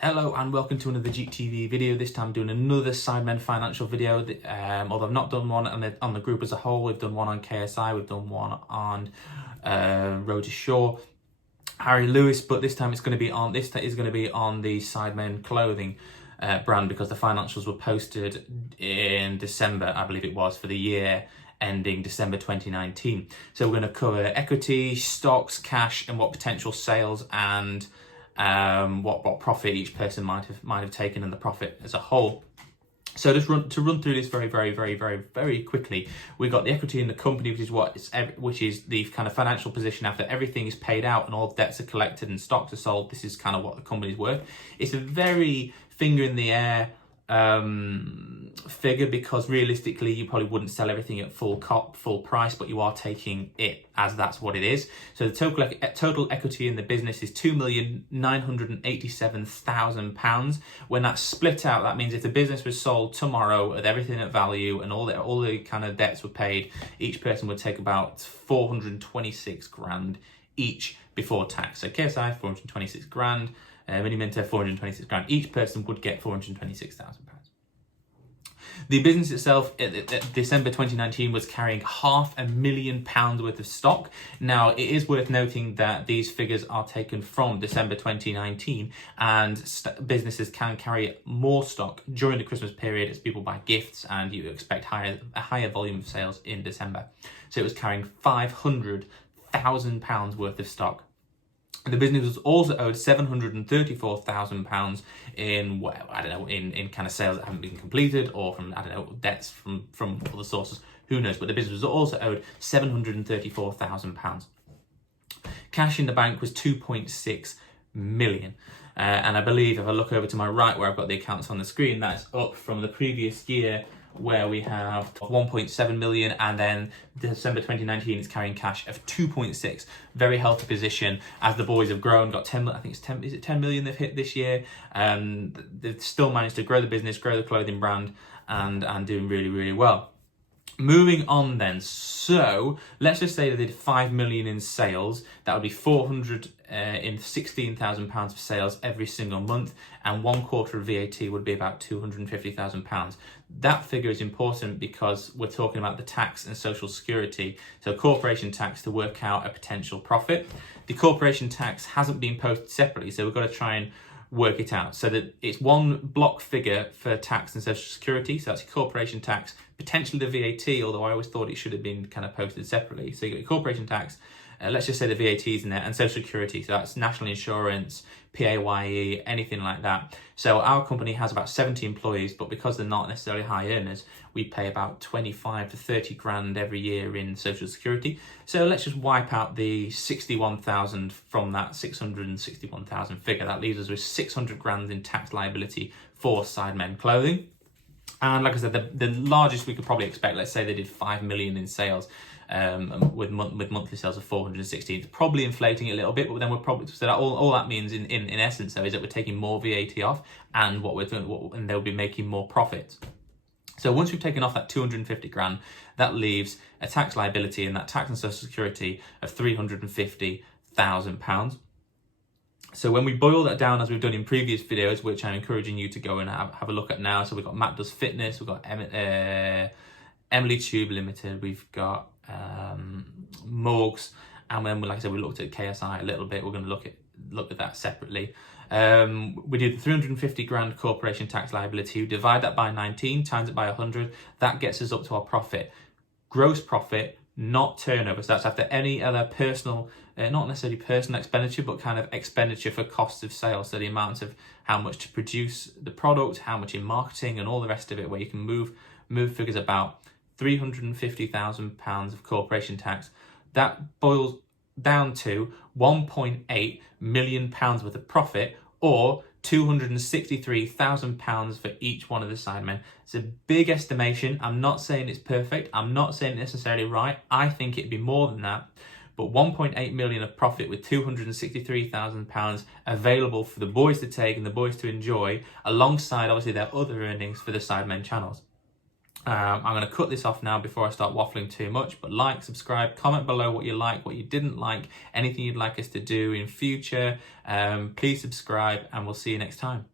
Hello and welcome to another GTV video. This time doing another Sidemen financial video. Although I've not done one on the group as a whole. We've done one on KSI, we've done one on Road to Shore, Harry Lewis, but this time it's going to be on the Sidemen clothing brand, because the financials were posted in December, I believe it was, for the year ending December 2019. So we're going to cover equity, stocks, cash, and what potential sales and what profit each person might have taken, and the profit as a whole. So just run through this very quickly. We've got the equity in the company, which is the kind of financial position after everything is paid out and all debts are collected and stocks are sold. This is kind of what the company's worth. It's a very finger in the air figure, because realistically you probably wouldn't sell everything at full price, but you are taking it as that's what it is. So the total equity in the business is £2,987,000. When that's split out, that means if the business was sold tomorrow at everything at value and all the kind of debts were paid, each person would take about 426 grand each before tax. So KSI 426 grand. Mini Minter 426 grand. Each person would get £426,000. The business itself at December 2019 was carrying £500,000 worth of stock. Now, it is worth noting that these figures are taken from December 2019, and businesses can carry more stock during the Christmas period as people buy gifts, and you expect a higher volume of sales in December. So it was carrying £500,000 worth of stock. The business was also owed £734,000 in in kind of sales that haven't been completed, or from debts from other sources. Who knows? But the business was also owed £734,000. Cash in the bank was 2.6 million. And I believe if I look over to my right, where I've got the accounts on the screen, that's up from the previous year, where we have 1.7 million, and then December 2019 is carrying cash of 2.6. Very healthy position as the boys have grown, got 10, I think it's 10, is it 10 million they've hit this year? They've still managed to grow the business, grow the clothing brand, and doing really well. Moving on then, so let's just say they did 5 million in sales. That would be £416,000 of sales every single month, and 1/4 of VAT would be about £250,000. That figure is important because we're talking about the tax and social security, so corporation tax, to work out a potential profit. The corporation tax hasn't been posted separately, so we've got to try and work it out so that it's one block figure for tax and social security. So that's your corporation tax, potentially the VAT, although I always thought it should have been kind of posted separately. So you got your corporation tax, let's just say the VAT is in there, and social security, so that's national insurance, PAYE, anything like that. So our company has about 70 employees, but because they're not necessarily high earners, we pay about 25 to 30 grand every year in social security. So let's just wipe out the 61,000 from that 661,000 figure. That leaves us with 600 grand in tax liability for Sidemen clothing. And like I said, the largest we could probably expect, let's say they did 5 million in sales, with monthly sales of 416. It's probably inflating a little bit, but then we're probably, so that all that means in essence though is that we're taking more VAT off, and what we're doing, and they'll be making more profits. So once we've taken off that 250 grand, that leaves a tax liability in that tax and social security of £350,000. So when we boil that down, as we've done in previous videos, which I'm encouraging you to go and have a look at now. So we've got Matt Does Fitness, we've got Emily Tube Limited, we've got Morgs, and then, like I said, we looked at KSI a little bit. We're going to look at that separately. We did the 350 grand corporation tax liability. Divide that by 19, times it by 100. That gets us up to our profit, gross profit, not turnover. So that's after any other personal, not necessarily personal expenditure, but kind of expenditure for costs of sales. So the amount of how much to produce the product, how much in marketing, and all the rest of it, where you can move figures about. £350,000 of corporation tax. That boils down to £1.8 million worth of profit, or £263,000 for each one of the Sidemen. It's a big estimation. I'm not saying it's perfect. I'm not saying it's necessarily right. I think it'd be more than that. But 1.8 million of profit with £263,000 available for the boys to take and the boys to enjoy, alongside obviously their other earnings for the Sidemen channels. I'm going to cut this off now before I start waffling too much, but like, subscribe, comment below what you like, what you didn't like, anything you'd like us to do in future. Please subscribe, and we'll see you next time.